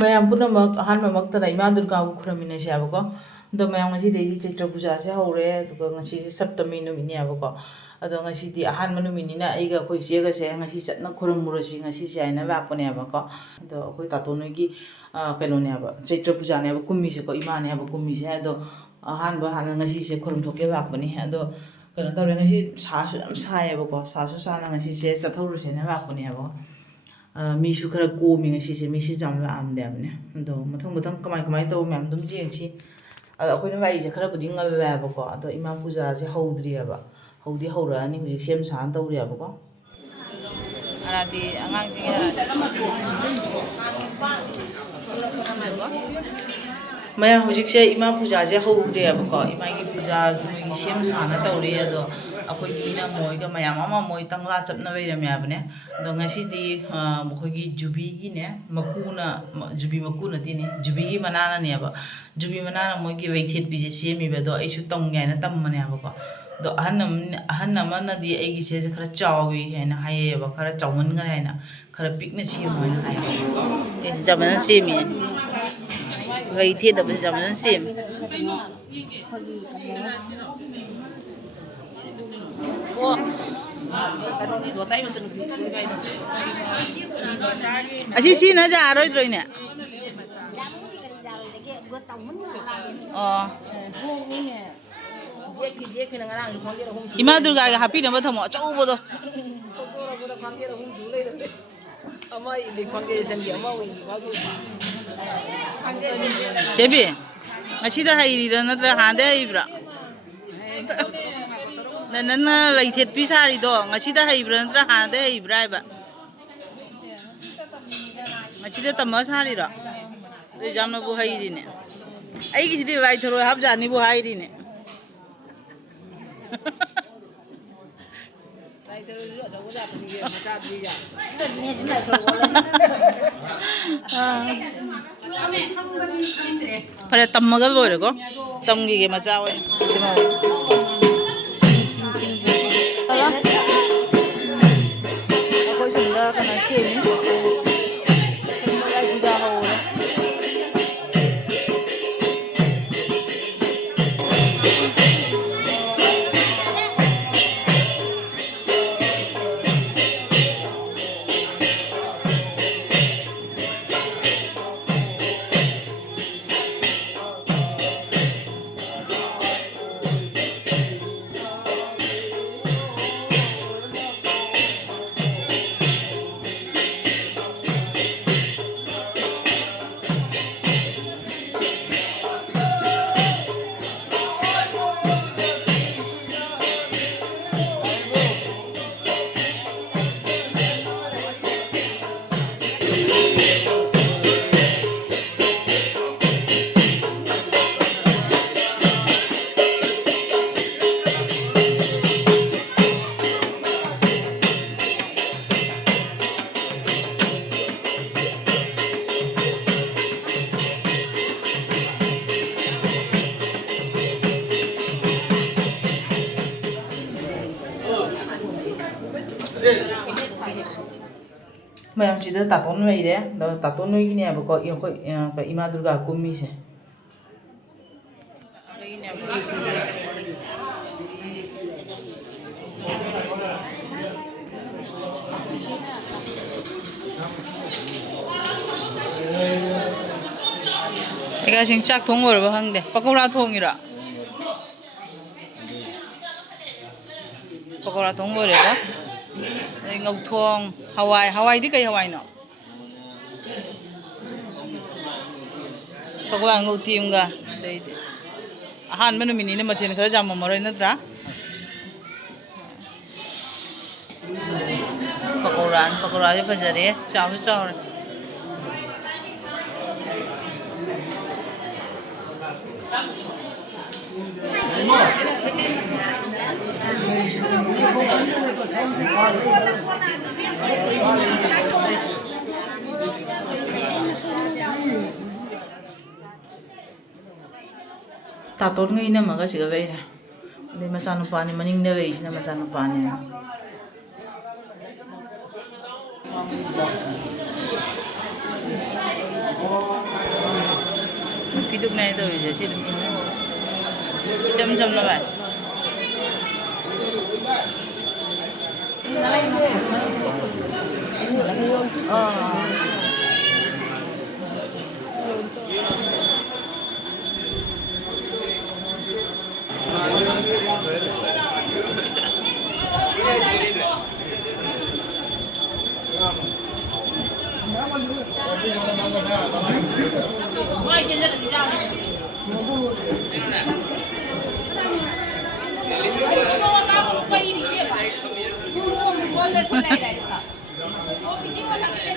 Ma'am पुनमक Ahmad इमा दुर्गा खुरमीनसे हाबको अदो ma'am ngasidaidi chaitra puja se hore aduga ngasi saptami numini habako ado ngasidi ahanba numinina aiga khoi chega se ngasi chatna khurumurasi ngasi se aina bakpane habako ado khoi tatonoi keno ne haba chaitra puja ne haba kummi se ko ima ne haba kummi se ado ahanba hana ngasi se khurum thoke bakpani ado keno tawre ngasi sasu yam sai habako sasu sana ngasi se chathuru se ne bakpani habako 미수 그래 고밍이 시세 미시 잠을 안 되네. 또 무튼 그만 또 맴 좀 지행치. 아코는 와 이제 그래 부딩 가 봐보고 또 이만 부자지 하우드리야 봐. 하우디 하우라니 우리 시험 산 떠우리야 보고. 하나디 안강징이 मैं हजिसे इमा पूजा से हौद्रेबको Imangi पूजा दुई same साना तौरे अदो अखोइगिना मोइगा मयाम अमा मोइ तंगला चपना बैरमेबने अदो ngasiदी मखोइगी जुबीगी ने मकुना जुबी मकुना तिने जुबीगी मनाना नेबा जुबी मनाना मोइगी वैथेत बिजे सेमिबदो आइसु तंगयाना तमने habको दो अहन अमनदी एगी से खरा चावी हैना हायेबा खरा चावमन गरे हैना खरा पिकना सेमोइना हाय जमना semi vậy thì đập bây giờ mình xem chị nói ra rồi nè 이마 들어가게 하피는 뭐 더뭐 쪼보도 제비 마치다 하이리라 나들 한데 하이브라 나는 와이텟 비사리도 마치다 하이브라 나들 한데 하이브라 바 마치다 담마 사리라 잠나 부 하이리네 아이기 시디 와이트로 합자니 부 하이리네 phải tầm mà cái rồi được không? Tầm gì mà sao ấy? Có chúng ta cái này xem nhé. Ma'am सीधा तातोन में इरे the तातोन में किने अब को इमा दुर्गा कुम्मी से 이거 지금 짝 통으로 하는데 pakora 통이라 pakora 통으로가 ngọc thong Hawaii đi cây Hawaii nọ sao các bạn ngồi tìm cả đây han bên mình nên mà tiền khởi giảm mà rồi nữa ra pakora cho bây giờ đấy chào rồi तातोन गई ना मगा सिगा vera दे मचानु पानी मनिंग ने वेई ना मचानु पानी Kiduk na ito eh, kasi jam na ba?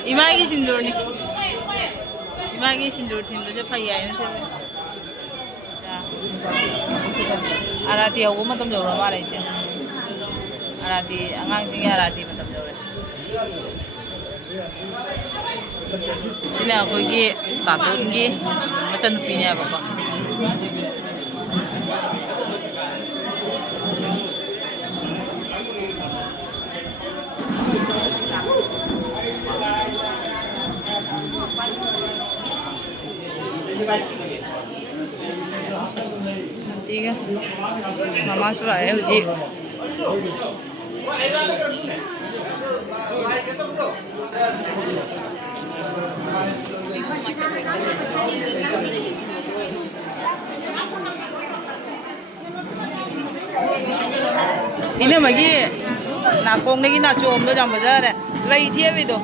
이마기 신도니 이마기 신도 신도 저 파이야 자 아라티 하고 마담 저러 말해 이제 아라티 안강징이 아라티 마담 저러 지나 거기 나돈기 마찬 피냐 봐봐 tiga mama suka ya uji ini lagi nakong lagi nak com tu jam bazaar है lagi थी अभी तो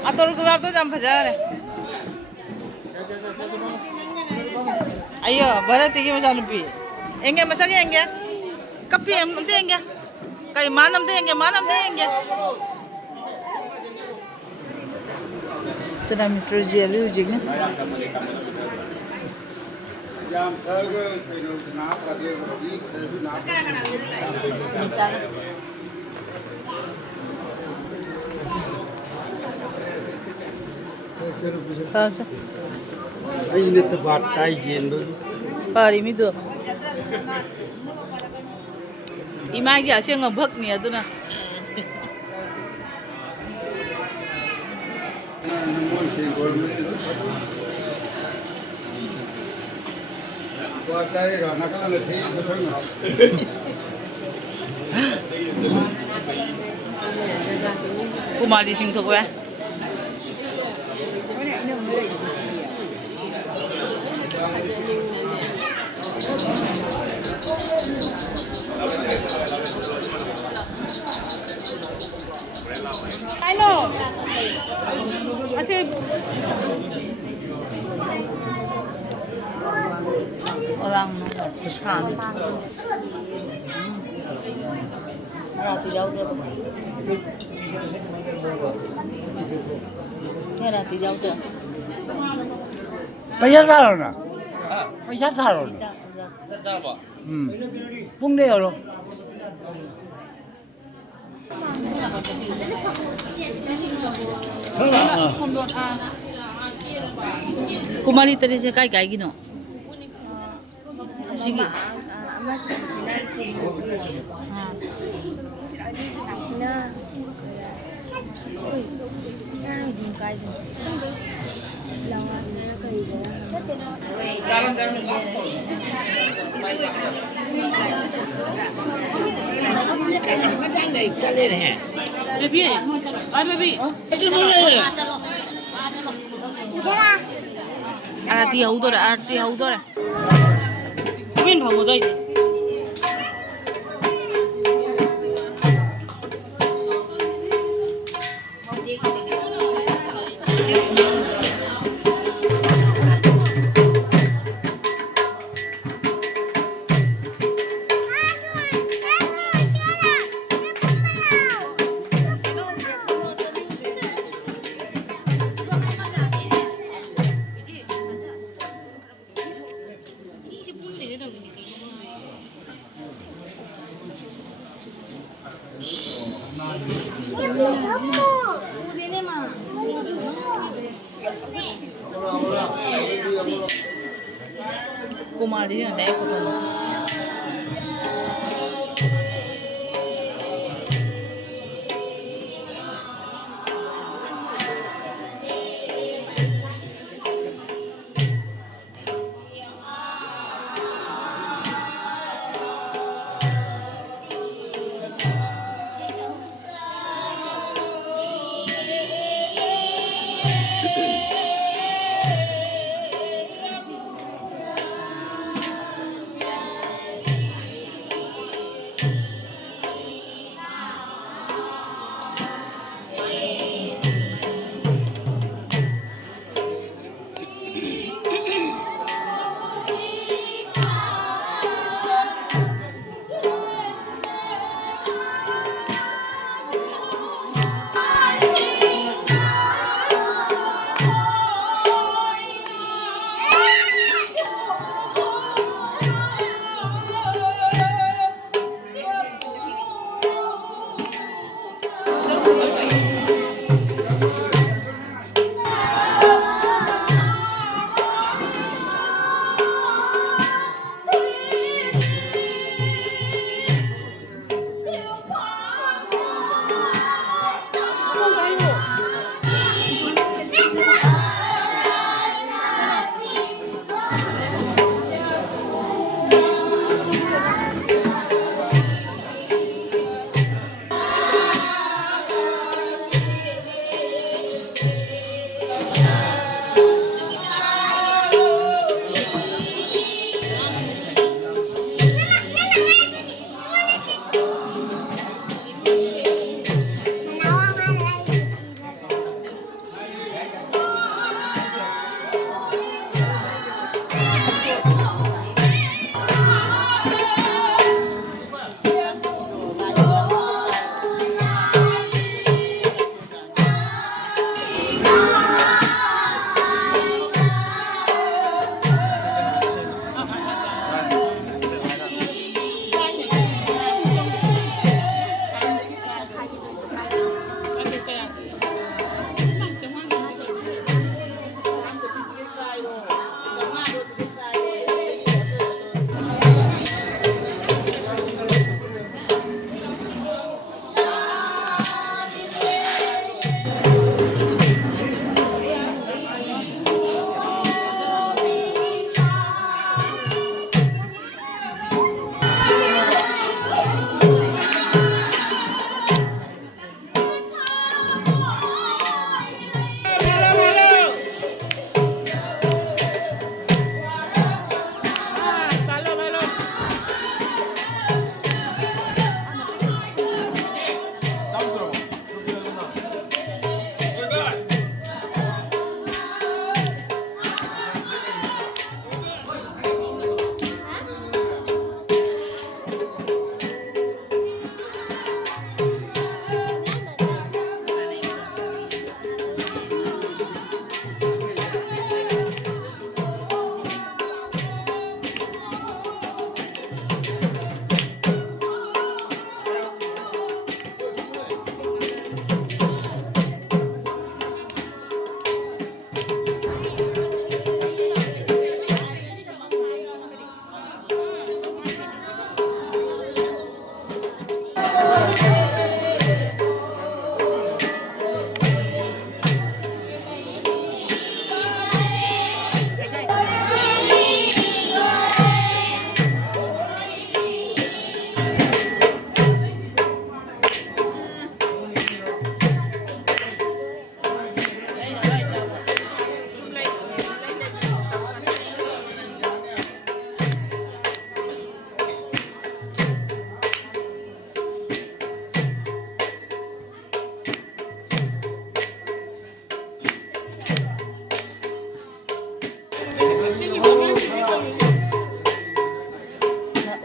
atau kebab tu jam bazaar है ayo barat tinggi macam lebih enggak masaknya enggak kapi em nanti enggak kayak mana nanti enggak Tuna metro jail itu juga. Ini tempat kajian tu. Pari mi tu. Imagi asyik ngebak ni tu na. Kumali sing tu kau. I know. Asyik. Orang besar. Rati jauh tu. Ni rati jauh tu. Bayar tahu na? Bayar tahu na? Pung dia orang. Kumali tadi saya kai gino. Sige. Baby, ay baby. Sige mo na. Arati audora. Kumain भागो तो Kumali yang naik tu.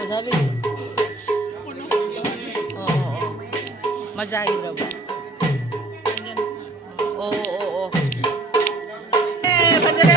사비. 맞아이라고. 오. 네, 맞아래.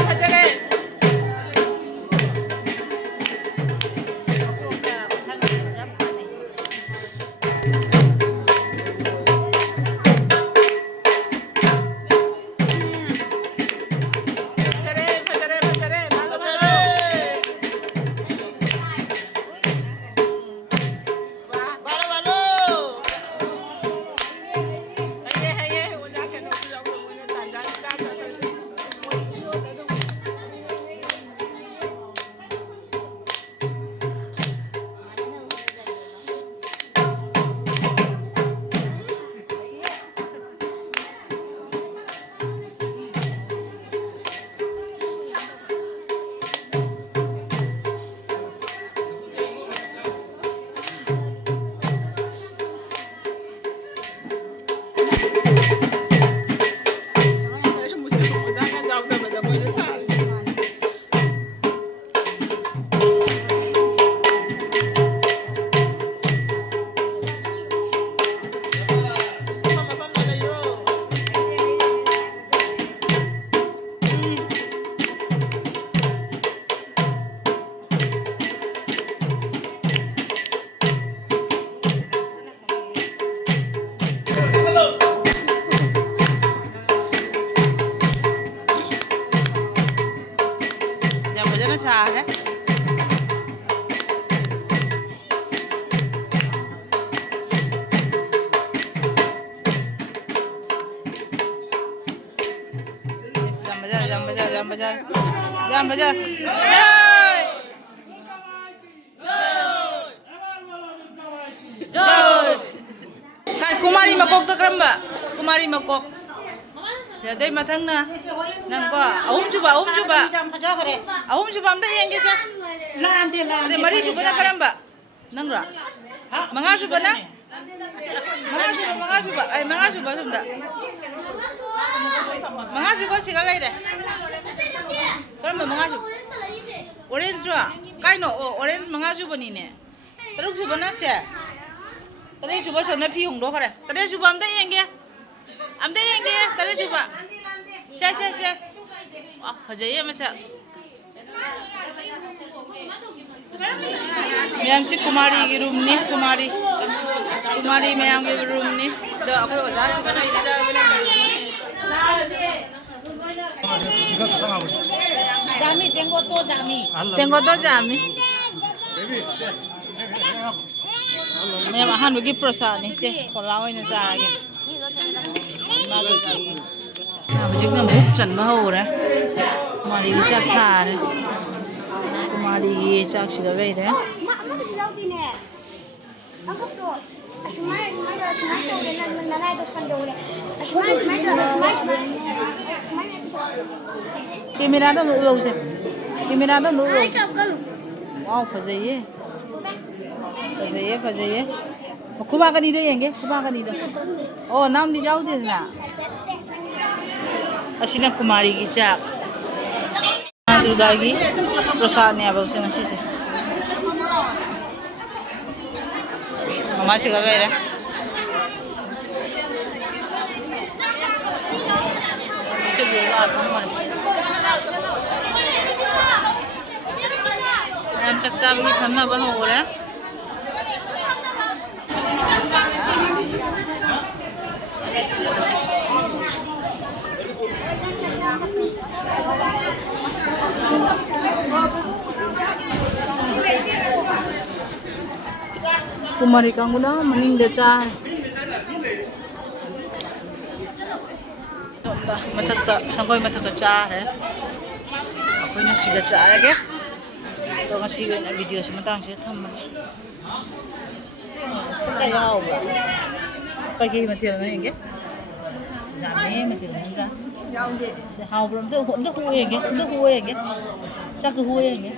사네. Jam-jam. Kai kumari makok ta karamba. Kumari makok. Ya dai mathang na. Nang ko ahum juba. Ahum juba amda yenge sa. Lante. Ade mari suba na karamba. Nang ra. Manga suba na. Manga suba sumda. Manga suba siga gai de. Karamba manga suba. Orange ra. Kai no orange manga suba ni ne. Teruk suba na se. Tadi suba sana pi hong do kare. Tadi suba amda yenge. Tadi suba. Saya. Wah, fajaya masa. Ma'am si Kumari की room नी कुमारी ma'am की room नी तो आपको बता सकते हैं tengo to jami ma'am हान की प्रसाद नी से कोलाओ इन जागे मुझे ना भूख चन्मा हो रहा है कुमारी की चाक खा रहे कुमारी की चाक सिगा गई रहे कैमरा तो लो से वाह फजाइए खुबा का नहीं देंगे ओ नाम नहीं जाओ देना असीना कुमारी की चाक दुर्गागी प्रसाद ने अब से नसी से ममा से गए रे हम चक्सा भी फन्ना बन हो रहा है कुमारी कांगुना मनिंग देचा मथक संगोई मथक चा है अखोइना सिगा चारगे तो ngasi na video sa matang siya thamba yaw ba pagi matil na yenge jame matil na ra yaw de se haw brom de hu yenge chak hu yenge